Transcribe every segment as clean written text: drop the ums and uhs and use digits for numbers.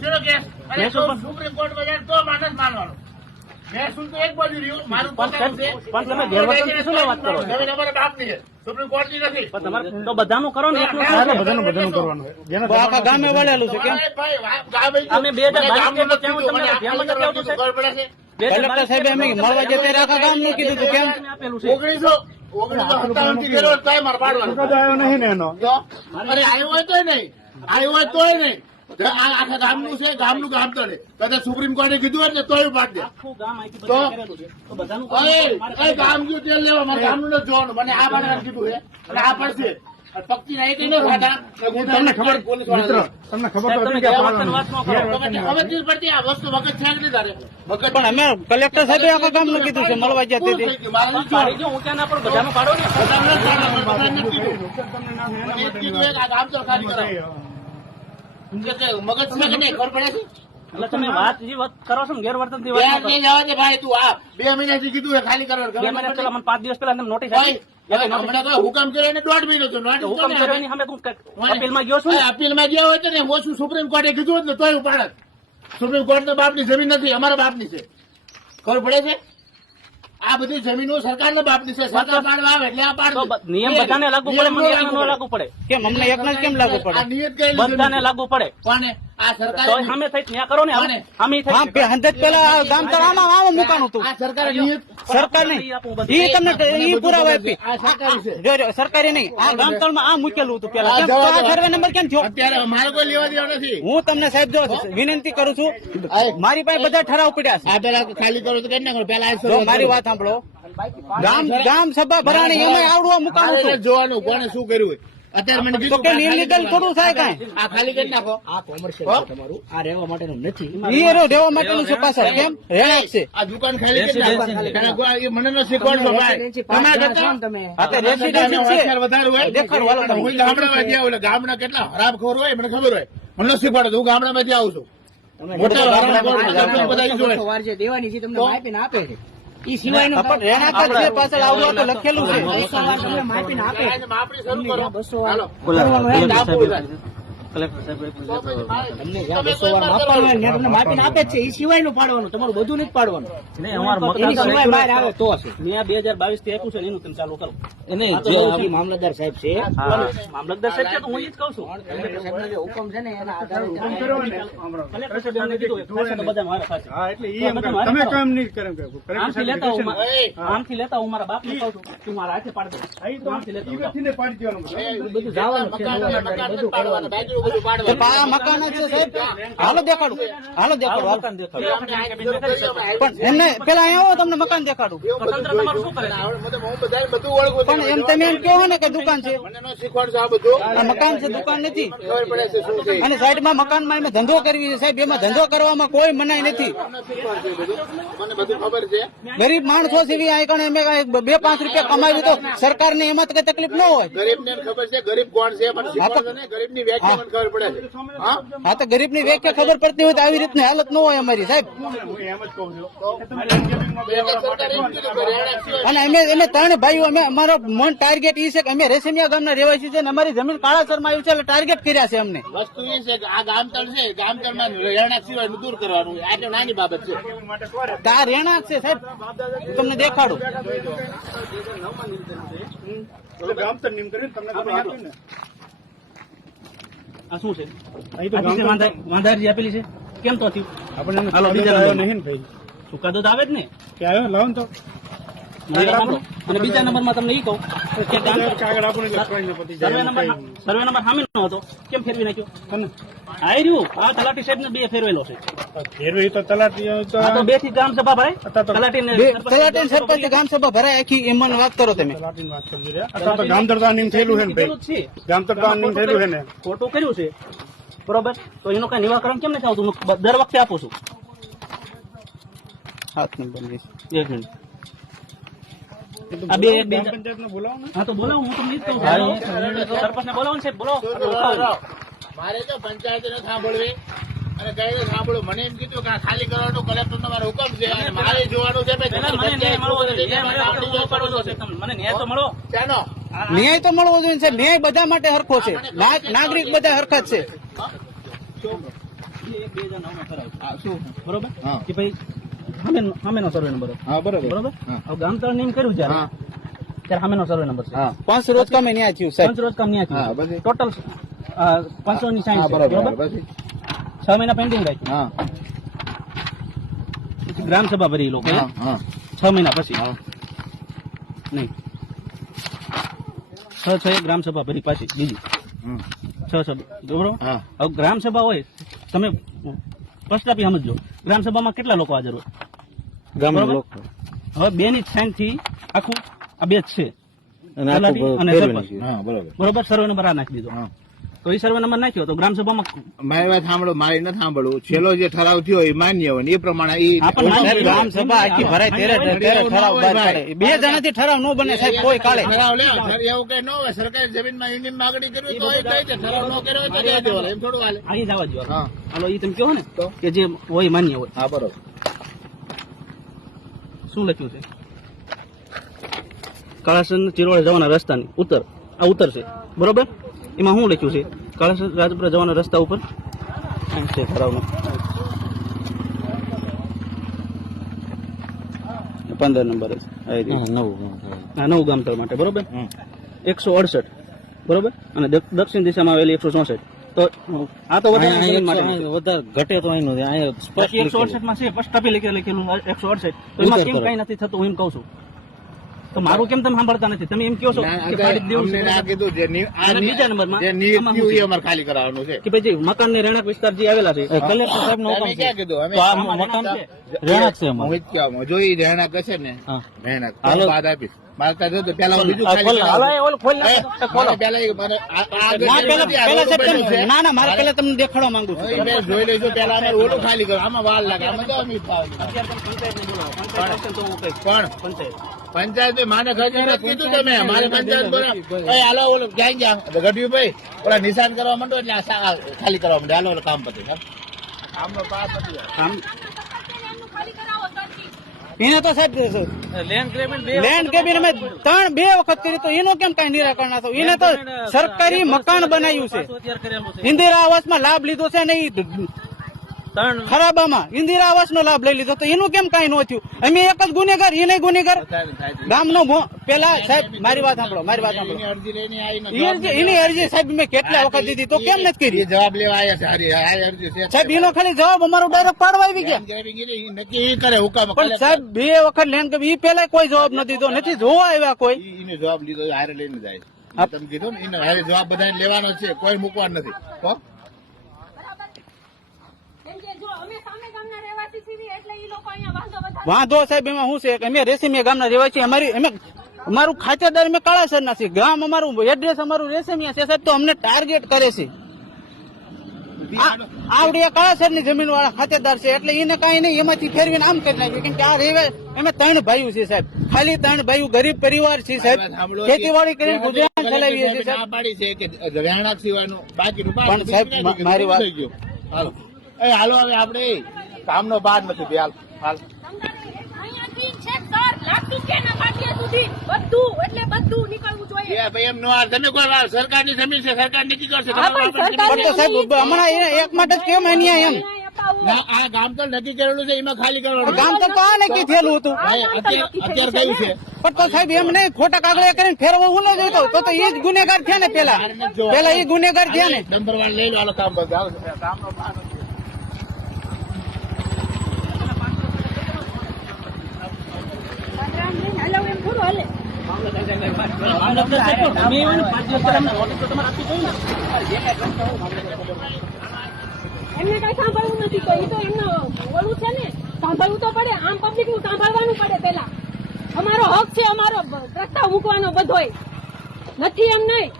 ચલો કેસ અરે સુપ્રીમ કોર્ટમાં જાય તો માનસ માનવાનો મહેસૂલ તો એક બાજુ રહ્યું મારું પોતાનું છે પણ તમે ગેરવર્તનની શું વાત કરો છો? જમીન અમારા બાપની છે સુપ્રીમ કોર્ટની નથી. પણ તમારે તો બધાનું કરો ને એટલું બધાનું કરવાનું આખા ગામે વળેલું છે કેમ અમે 2022 તમને ધ્યાનમાં નથી આવતું સાહેબ? ખબર પડે છે કલેક્ટર સાહેબ અમે મળવા જતા ત્યારે આખા ગામ નું કીધું હતું કેમ આપેલું છે 1957 થી ગયેલો તોય મારે પાડવાનું આવ્યો નહીં ને એનો અરે આવ્યો હોય તોય નહીં આવ્યો હોય તોય નહીં આ આખા ગામનું છે ગામનું ગામ તળે કદાચ સુપ્રીમ કોર્ટે કીધું હોય ને તોય પાડ દે આખું ગામ અહીંથી તો? બધા કરેલું છે તો બધાનું કામ અરે એ ગામ ગયું તેલ લેવા મારે ગામનું નથી જોવાનું મને આ પાડવાનું કીધું છે અને આ પડશે પક્ષી નહીં કઈ ન ખાતા તમને ખબર મિત્ર તમને ખબર તો હતી કે આ ગેરવર્તન વાત ન કરો. હવે જ પડતી આ વસ્તુ મગજ છે કે નહીં તારે મગજ પણ અમે કલેક્ટર સાહેબે આખા ગામ નું કીધું છે મળવા જતી શું હતી થઈ ગયું? મારે નથી પાડી જોવાનું. જો ઊંચા ના પણ બધાનું પાડો ને. બધાને નથી પાડવાનું, બધાને નથી કીધું. મને એ જ કીધું છે કે આ ગામ તો ખાલી કરો. કે મગજ છે કે નહીં ખબર પડે છે એટલે તમે વાત જે વાત કરો છો ને ગેરવર્તન થી બે વાત ન કરો. નહીં જવા દે ભાઈ તું આ 2 મહિનાથી કીધું છે ખાલી કરવાનું 2 મહિના પહેલા મને 5 દિવસ પહેલા તમને નોટિસ ભાઈ આપી. હમણાં તો હુકમ કર્યો ને 1.5 મહિનો તો નોટિસ હુકમ તો કર્યો એની સામે તું અપીલમાં ગયો છું ને? અપીલમાં ગયા હોય તો ને ઓછું સુપ્રીમ કોર્ટે કીધું હોત ને તોય ઉપાડત. સુપ્રીમ કોર્ટ ના બાપની જમીન નથી અમારા બાપની છે ખબર પડે છે આ બધી જમીનો સરકારના બાપની છે સરકાર પાડવા આવે એટલે આ પાડ તો નિયમ બધાને લાગુ પડે, મને એકને ન લાગુ પડે. કેમ અમને એકને જ કેમ લાગુ પડે આ નિયત કરેલી બધાને જમીન. લાગુ પડે. કોને આ તો સરકારે સામે થઈ ત્યાં કરો ને કોને? અમે હા હંધત પેલા ગામ તળાવમાં આવું મુકાનું હતું આ સરકારે નિયત સરકાર નહીં ઈ તમને ઈ પુરાવા આપી આ સરકારી છે જો સરકારી નહીં આ ગામ તળમાં આ મૂકેલું હતું પેલા આ કેમ? જવા તો આ દો. સર્વે નંબર કેમ થયો અત્યારે મારે કોઈ લેવા દેવા નથી હું તમને સાહેબ જો વિનંતી કરું છું મારી પાસે બધા ઠરાવ પડ્યા છે આ પેલા ખાલી કરો તો કરી નાખો પેલા આ જો મારી વાત સાંભળો ગામ સભા ભરાણી એમાં આવડું મુકાનું મારે હતું નથી જોવાનું કોને શું કર્યું હોય અત્યારે મને તો કીધું કે ઇલીગલ થોડું થાય કાંઈ આ ખાલી કરી નાખો આ કોમર્શિયલ છે તમારું આ રહેવા માટેનું નથી ઈ રહેવા માટેનું છે પાછળ કેમ રહેણાંક છે આ દુકાન ખાલી કરી નાખો એ મને ન શીખવાડશો ભાઈ તમારે કરતા તમે હા તો રેસિડેન્સી છે હોશિયાર વધારે હોય દેખાડો, હાલો તમે. હું ગામડામાં જ્યાં ઓલા ગામડા કેટલા ખરાબ ખબર હોય મને ખબર હોય મને ન શીખવાડે હું ગામડામાંથી આવું છું મોટા ગામડા બધા ઈ જોડે. વાર જે દેવાની છે તમને માપીને આપે છે ઈ સિવાયનું પણ રહેણાંક જ છે પાછળ આવડું તો લખેલું છે 200 વાર તમને માપીને આપે છે. આજે માપણી શરૂ કરો 200 વાર હાલો. કરવાનું હોય ને આપવું થાય. કલેક્ટર સાહેબ તો પછી મારે- તમને જ્યાં 200 વાર માપવાનું હોય ને ત્યાં તમને માપીને આપે જ છે ઈ સિવાયનું પાડવાનું તમારું બધું નથી પાડવાનું નહીં, અમારા એની મકાન સિવાય બહાર આવે તો છે મેં 2022 થી આપ્યું છે ને એનું તમે ચાલુ કરો. આ તો નવથી મામલતદાર સાહેબ છે હા, મામલતદાર સાહેબ છે તો હું ઈ જ કહું છું. કલેક્ટર સાહેબનો જે હુકમ છે ને એના આધારે કલેક્ટર સાહેબ એમને કીધું કે થશે તો બધા મારા થશે. હા એટલે તો બધા મારે કરો. કેમ નહીં કરે આમથી લેતા હું મારા બાપને કહું છું કે હું મારા હાથે પાડી દઉં. આમથી લેતા હું જાઉં. બધું જવાનું છે મકાન નથી પાડવાનું, બાકીનું બધું પાડવાનું. આ મકાન જ છે સાહેબ હાલો દેખાડું હાલો દેખાડું હાલો. મકાન દેખાડો. પણ એમને પેલા અહીંયા આવો તમને મકાન દેખાડું સ્વતંત્ર તમારું શું કરે છે? હું બધાને બધું ઓળખું છું. પણ એમ તમે એમ કહો ને કે દુકાન છે મને ન શીખવાડશો આ બધું આ મકાન છે દુકાન નથી ખબર પડે છે શું છે અને સાઈડમાં મકાનમાં એમાં ધંધો કરવી છે સાહેબ એમાં ધંધો કરવામાં કોઈ મનાઈ નથી મને શીખવાડશે એ બધું મને બધું ખબર છે ગરીબ માણસો છે આ કણે અમે 2-5 રૂપિયા કમાવી તો સરકારને એમાં તો કઈ તકલીફ ન હોય ગરીબને ખબર છે ગરીબ કોણ છે પણ શીખવાડશે ને ગરીબની વ્યાખ્યા મને ખબર પડે છે હા હા તો ગરીબની વ્યાખ્યા ખબર પડતી હોય તો આવી રીતની હાલત ન હોય અમારી સાહેબ સરકારે એમ કીધું કે રહેણાંક સિવાય અને અમે 3 ભાઈઓ અમે અમારો મન ટાર્ગેટ ઈ છે કે અમે રેશમિયા ગામના રહેવાસી છે અને અમારી જમીન કાળાસરમાં આવી છે એટલે ટાર્ગેટ કર્યા છે અમને વસ્તુ એ છે કે આ ગામતળ છે ગામતળમાં રહેણાંક સિવાયનું દૂર કરવાનું આ તો નાની બાબત છે તો આ રહેણાંક છે સાહેબ હું તમને દેખાડું આ શું છે? આ છે વાંધારી આપેલી છે કેમ તો થયું? હાલો બીજા નંબર. ચુકાદો તો આવે જ ને. અને બીજા નંબરમાં તમને ઈ કહું કે સર્વે નંબર સામે નો હતો કેમ ફેરવી નાખ્યો? આ રહ્યું આ તલાટી સાહેબ ને 2 ફેરવેલો છે. આ તો 2 થી ગ્રામ સભા ભરાય તલાટી ને તલાટી સરપંચ ગામ સભા ભરાય આખી એમાં વાત કરો તમે ખોટું કર્યું છે બરોબર તો એનું કઈ નિવાકરણ કેમ નથી આવતું? હું દર વખતે આપું છું. હાથ નંબર 20 એક મિનિટ આ બે હા તો બોલાવો હું તમને ઈ જ કહું છું. સરપંચ ને બોલાવો ને સાહેબ બોલો. મારે તો પંચાયત ને સાંભળવી અને કઈ સાંભળવું મને એમ કીધું કે આ ખાલી કરવાનું કલેક્ટર નો મારો હુકમ છે અને મારે જોવાનું છે પેલા મને ન્યાય મળવો જોઈએ. મને ન્યાય તો મળો. ચાનો ન્યાય તો મળવો જોઈએ સાહેબ ન્યાય બધા માટે હરખો છે નાગરિક બધા હરખા જ છે 2009 કરાવ્યું. હા, શું બરોબર હા. કે ભાઈ સામેનો સર્વે નંબર હતો. હા બરોબર બરોબર હા. હવે ગામ તળ નિયમ કર્યું જ્યારે હા ત્યારે સામેનો સર્વે નંબર છે. હા 5 રોજ કામે ન્યા થયું સાહેબ. 5 રોજ કામ નહીં હા, થયું પછી? ટોટલ 500 ની હા સાઈન છે. બરોબર બરોબર પછી 6 મહિના પેન્ડિંગ રાખ્યું. હા પછી ગ્રામ સભા ભરી લોકો હા હા 6 મહિના પછી હા નહીં 6 ગ્રામ સભા ભરી પાછી બીજી હમ. 6 બરોબર હા હવે ગ્રામ સભા હોય તમે ફર્સ્ટ આપી સમજો ગ્રામ સભામાં કેટલા લોકો હાજર હોય ગામના બરોબર? લોકો હવે બે ની સાઈન થી આખું આ બે જ છે અને આખું તલાટી અને ફેરવી સરપંચ. નાખ્યું. હા બરોબર બરોબર સર્વે નંબર આ નાખી દીધો હા તો એ સર્વે નંબર નાખ્યો તો ગ્રામ સભામાં મારી વાત સાંભળો, મારી નથી સાંભળવું. છેલ્લો જે ઠરાવ થયો એ માન્ય હોય ને એ પ્રમાણે ઈ હા, પણ સાહેબ ગ્રામ સભા આખી ભરાય ત્યારે ઠરાવ બહાર પાડે. 2 જણાથી ઠરાવ ન બને સાહેબ કોઈ કાળે. ઠરાવ લે, એવું કઈ ન હોય. સરકારી જમીનમાં યુનિયન માગણી કરવી તો એ કહી દે. ઠરાવ ન કર્યો હોય તો કહી દેવાનો. એમ થોડું હાલે. અહીં જવા જો હા હાલો એ તમે કહો ને તો? કે જે હોય માન્ય હોય હા બરોબર શું લખ્યું છે કાળાસન ચિરોડા જવાના રસ્તાની ઉત્તર આ ઉત્તર છે બરોબર એમાં શું લખ્યું છે કાળાસન રાજપુરા જવાના રસ્તા ઉપર આમ છે ઠરાવનો 15 નંબર છે આ રહ્યું. આ નવું ગામતળ માટે બરોબર હમ. 168 બરોબર અને દક્ષિણ દિશામાં આવેલી 164 તો આ તો વધારે જમીન માટે વધારે ઘટે તો અહીં નથી. અહીંયા સ્પષ્ટ બાકી 168 માં છે ફર્સ્ટ ટપી લખેલું 168 તો એમાં કેમ કઈ નથી થતું હું એમ કહું છું તો મારું કેમ તમે સાંભળતા નથી તમે એમ કહો છો ના, કે પાડી જ દેવું અમને છે ના કીધું જે અને બીજા નંબરમાં જે નિયત આમાં થયું શું એ છે? અમારે ખાલી કરાવવાનું છે. કે ભાઈ જે મકાન ને રહેણાંક વિસ્તાર જે આવેલા છે કલેક્ટર સાહેબ નો તમે ક્યાં કીધું? અમે તો આ આમાં મકાન રહેણાંક રહેણાંક છે એમાં. હું જ કહેવામાં. જો ઈ રહેણાંક હશે ને હા. રહેણાંક હાલો. તો બાદ આપીશ. મારે ત્યાં જો તો પેલા હું બીજું આ ખાલી ખોલ, હાલો, કરાવું. એ ઓલું ખોલ નાખો. એ, મારે પેલા એ મને આ ના, પેલા નથી, આ પેલા રોડ સાહેબ બન્યું છે. તમે- ના ના મારે પેલા તમને દેખાડવા માંગુ છું. હવે એ જોઈ લઈશું. પેલા અમારે ઓલું ખાલી કરો. આમાં વાર લાગે. આમાં તો અમે અત્યારે તમે પંચાયતને બોલાવો. પંચાયત આવશે ને તો હું કહીશ. પણ પંચાયત પંચાયત માને ખર્ચ કીધું તમે મારે પંચાયત બોલા હાલો ઓલું ક્યાં ગયા ગઢવીભાઈ ઓલા નિશાન કરવા માંડો એટલે આ ખાલી કરવા માંડે. હાલો ઓલું કામ પતી કામનો પાસ નથી. આમ એને તો સાહેબ લેન્ડ કેબિન અમે 2 વખત કરી તો એનો કેમ કઈ નિરાકરણ ના થયું? એને તો સરકારી મકાન બનાવ્યું છે, ઇન્દિરા આવાસમાં લાભ લીધો છે ને ઈ ખરાબામાં ઇન્દિરા આવાસ નો લાભ લઈ લીધો તો એનું કેમ કઈ ન થયું? અમે એક જ ગુનેગાર, એને ગુનેગાર ગામનો પેલા સાહેબ મારી વાત સાંભળો, મારી વાત સાંભળો. એની અરજી લઈને આવી એની અરજી સાહેબ મેં કેટલા વખત દીધી તો કેમ નથી કરી? એ જવાબ લેવા આવ્યા છે. હારી આ અરજી છે સાહેબ એનો ખાલી જવાબ અમારો ડાયરેક્ટ પાડવા આવી ગયા. ઈ નક્કી ઈ કરે હુકમ. પણ સાહેબ 2 વખત લેન્ડ કેબિન ઈ પેલા કોઈ જવાબ નથી દીધો, નથી જોવા આવ્યા કોઈ. ઈને જવાબ લીધો હારે લઈને જાય છે. તમે કીધું ને એને હારે જવાબ બધાને લેવાનો છે, કોઈ મૂકવાનો નથી. તો કેમ કે જો અમે સામે ગામના રહેવાસી છીએ એટલે ઈ લોકો અહીંયા વાંધો વધારે વાંધો સાહેબ એમાં શું છે કે અમે રેશમિયા ગામના રહેવાસી, અમારું ખાતેદાર અમે કાળાસર ના છીએ, ગામ અમારું એડ્રેસ અમારું રેશમિયા છે સાહેબ, તો અમને ટાર્ગેટ કરે છે. આવડી કાળાસર ની જમીન વાળા ખાતેદાર છે એટલે એને કઈ નહીં, એમાંથી ફેરવીને આમ કરી નાખ્યું. કેમ કે આ રેવે અમે 3 ભાઈઓ છે સાહેબ, ખાલી 3 ભાઈઓ ગરીબ પરિવાર છે સાહેબ, ખેતીવાડી કરીને ગુજરાન ચલાવીએ છીએ ના સાહેબ. પાડી છે કે રહેણાંક સિવાયનું બાકીનું પાસ. પણ સાહેબ, મારી વાત- થઈ ગયું. હાલો એ હાલો હવે આપણે કામનો બાદ નથી બે. હાલ અહીંયાથી છેક સર લાગતું કે ના પાટિયા સુધી બધું એટલે બધું નીકળવું જોઈએ. એ ભાઈ એમ નો હાલ. તમે કોઈ વાર સરકારની જમીન છે, સરકાર નક્કી કરશે. હા, તમારે પણ વાપરવાની સરકાર- પણ તો સાહેબ હમણાં એને એક માટે જ કેમ અન્યાય એમ? ન્યાય અપાવવો. ના, આ ગામ તો નક્કી કરેલું છે, એમાં ખાલી કરવાનું. ગામ તો આ નક્કી થયેલું હતું, અત્યારે કયું છે? પણ તો સાહેબ એમ નહીં, ખોટા કાગળિયા કરીને ફેરવવું ન જોઈતો તો એ જ ગુનેગાર થયા ને. પેલા એ ગુનેગાર થયા ને. નંબર 1 લઈ લો. હાલો કામ પર જાઓ. કામનો બાદ નથી. હાલો એમ થોડું હાલે. તમે એવું ને 5 દિવસ પહેલા અમને નોટિસ તો તમારે આપવી જોઈએ ને. એમને કઈ સાંભળવું નથી તો ઈ તો એમનો ઓલું છે ને, સાંભળવું તો પડે. આમ પબ્લિક નું સાંભળવાનું પડે. પેલા અમારો હક છે, અમારો પ્રસ્તાવ મૂકવાનો બધોય નથી એમ નહીં.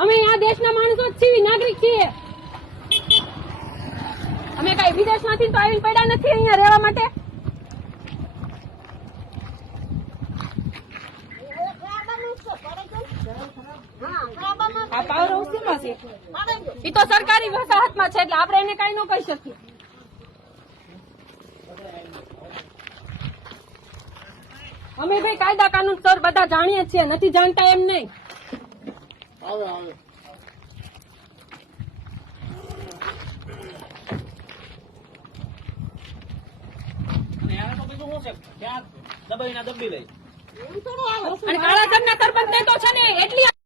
અમે આ દેશના માણસો જ છીએ, નાગરિક છીએ. અમે કઈ વિદેશમાંથી તો આવીને પડ્યા નથી અહીંયા રહેવા માટે. આ પાવર હાઉસ શેમાં છે? ઈ તો સરકારી વસાહતમાં છે એટલે આપણે એને કઈ ન કહી શકીએ. અમે ભાઈ કાયદા કાનૂન સર બધા જાણીએ છીએ, નથી જાણતા એમ નહીં. આવે આવે શું છે ક્યાં દબાઈને દબી લઈ અને કાળા સાહેબના સરપંચને તો છે ને એટલી